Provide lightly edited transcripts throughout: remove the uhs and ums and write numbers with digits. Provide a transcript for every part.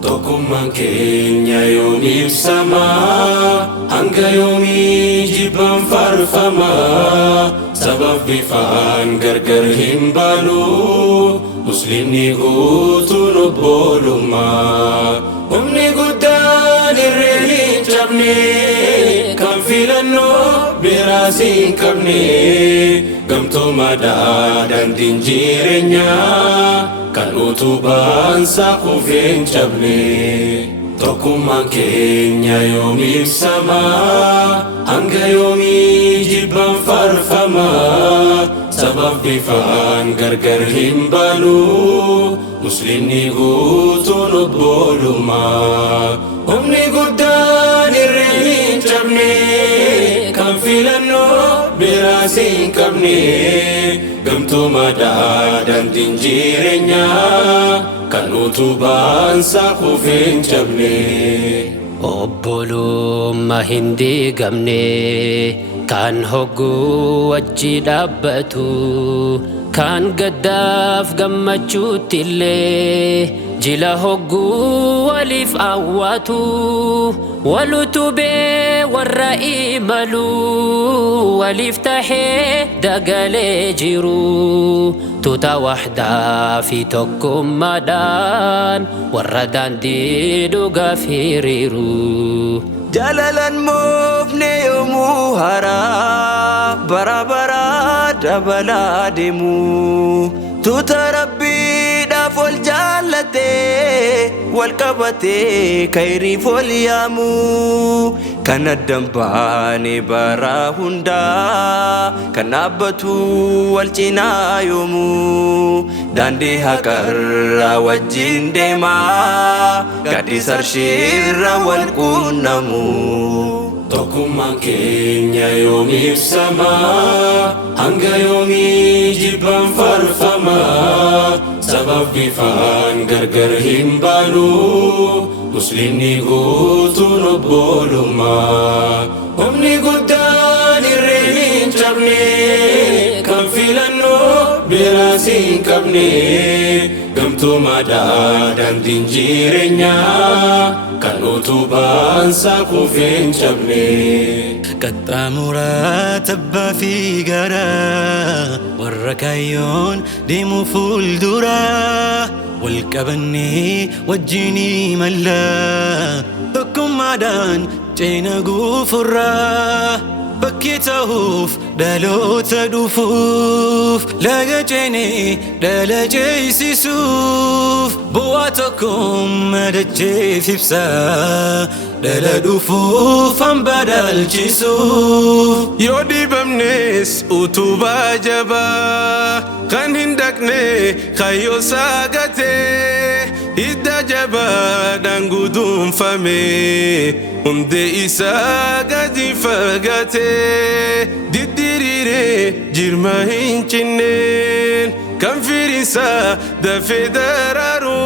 Tokkummaan keenya yoom ibsama, hanga yoomii jibban farfama. Sabab bifaan gargar hin baanu, muslimni guutuun obbolummaa. Humni guddaan irreen hin cabne, kan filannoo biraas hin qabne. Gamtoomaadhaa daandiin jireenyaa, kan utubaan saaquuf hin cabne. Tokkummaan keenya yoom ibsama, hanga yoomii jibban farfama. Sabab bifaan gargar hin baanu, muslimni guutuun obbolummaa. Humni guddaan irreen hin cabne, kan filannoo biraas hin qabne. Gamtoomaadhaa daandiin jireenyaa, kan utubaan saaquuf hin cabne. Obbolummaa hin diigamne, kan hogguu wajji dhaabbatu, kan gaddaaf gammachuutti illee jila hogguu waliif awwaatu. Wal utubee warra imalu, waliif tahee dagalee jiru. Tuuta wahdaa fi tokkummaadhaan, warra daandii dhugaaf hiriiru. Jalalan moofne yoomuu haraa, bara bara dabalaa deemu. Tuuta rabbiidhaaf ol jaallatee, wal qabatee khayriif ol yaamu. Kan addan baane bara hundaa, kan dhaabbatu wal cinaa yoomu. Daandii haqarra wajjin deemaa, gaaddisa arshiirra wal quunnamu. Tokkummaan keenya yoom ibsama, hanga yoomii jibban farfama. Sabab bifaan gargar hin baanu, muslimni guutuun obbolummaa. Humni guddaan irreen hin cabne, kan filannoo biraas hin qabne. Gamtoomaadhaa daandiin jireenyaa, kan utubaan saaquuf hin cabne. Qaxxaamuraa tabbaa fi garaa, warra kaayyoon deemu fuulduraa. Wal qabannee wajjin imalla, tokkummaadhaan ceena guufurraa. Bakkee ta'uuf dhaloota dhufuuf, laga ceenee dhala ceesisuuf. Bu'aa tokkummaa dacheef ibsa, dhala dhufuuf hamba dhaalchisuuf. Yoo dibamnes utubaa jabaa, kan hin dhaqne kayyoo saagatee. Hidda jabaadhaan guduunfame, hundee isaa gadi fagaatee. Diddiriree jirma hin cinneen, kan firiinsaa dafee daraaru.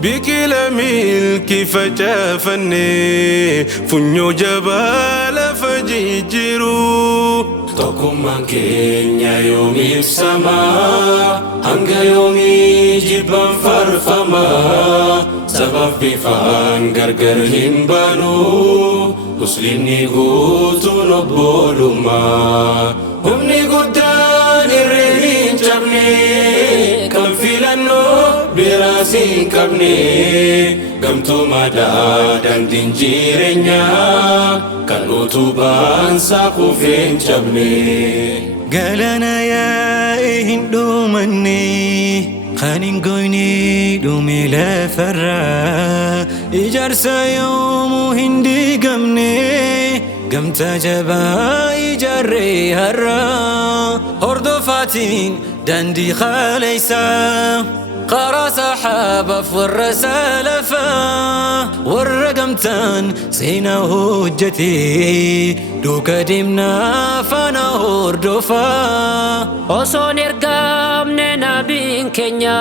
Biqila milkii facaafannee, funyoo jabaa lafa jijjiiru. Tokkummaan keenya yoom ibsama, hanga yoomii jibban farfama. Sabab bifaan gargar hin baanu, muslimni guutuun obbolummaa. Humni guddaan irreen hin cabne, kan filannoo biraas hin qabne. Gamtoomaadhaa daandiin jireenyaa, kan utubaan saaquuf hin cabne. Galana yaa'ee hin dhumanne, kan hin goyne dhume lafarraa. Ijaarsa yoomuu hin diigamne, gamtaa jabaa ijaarree har'aa. Hordofaatiin daandii khaleessaa, qaraa saxaabaaf warra salafaa. Warra gamtaan seenaa hojjetee, duuka deemnaa faana hordofaa. Osoon ergamne nabiin keenya,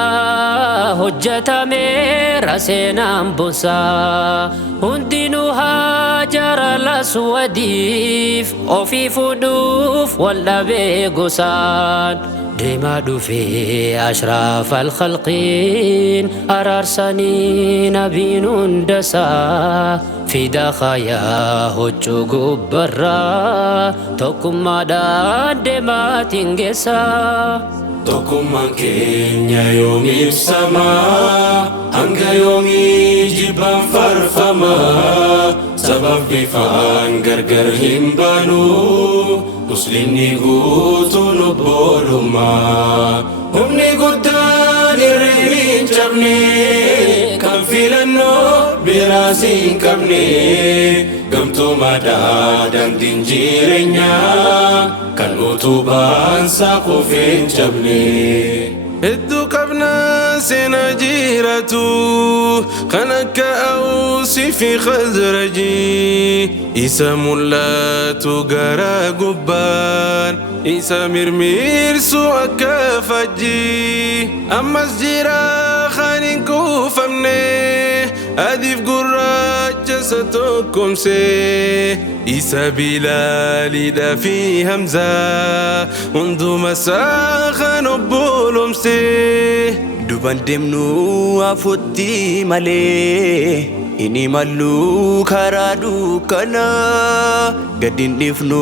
hojjetameera seenaan boonsaa. Hundinuu haajara laswadiif, ofii fuudhuuf wal dhabee gosaan. ديما في أشراف الخلقين أرارسني نبي دسا في دخايا هجو برا توكم مدان ديما تنجسا Tokkummaan keenya yoom ibsamaa hanga yoomii jibbaan farfamaa sabab bifaan gargar hin baanu muslimni guutuun obbolummaa humni guddaan irree hin cabne kan filannoo biraas hin qabne gamtoomaadhaa daandiin jireenyaa kan utubaan saaqoof hin cabne. Hedduu qabnaa seenaa jiraatu kan akka Awsii fi Khazrajii isa mul'atu gara gubbaan isa mirmirsu akka fajjii ammas jira kan hin kuufamne adiif gurraacha isa tokkomse isa Bilaalidha fi Hamzaa hunduma isaa kan obbolomse duban deemnu afuutti malee inni mallu karaa dukkana gadin dhifnu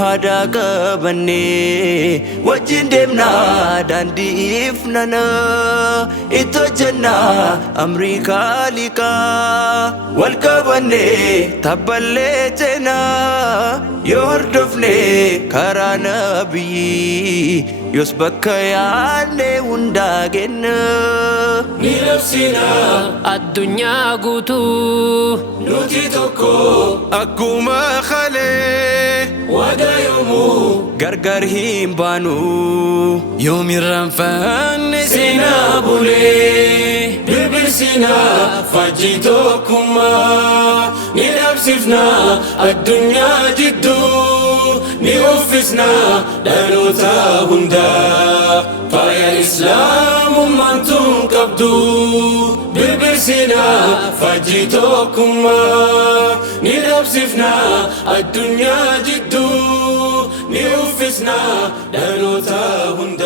hadaa qabanne wajjin deemna daandii ifnana itti hojjenna amrii kaaliqaa wal qabanne tabballee ceena yoo hordofne karaa nabiyyi yoos bakka yaadne hundaa kenna Ni labsina addunyaa guutuu nuti tokko akkuma kalee waadaa yoomuu gargar hin baanu يوم الرنفان seenaa bulee birbirsina fajjii tokkummaa ni dhabsifna addunyaa jidduu ni uffisna dhaloota hundaa faaya islaamummaan tun qabdu birbirsina fajjii tokkummaa ni dhabsifna addunyaa jidduu ni uffisna dhaloota hundaa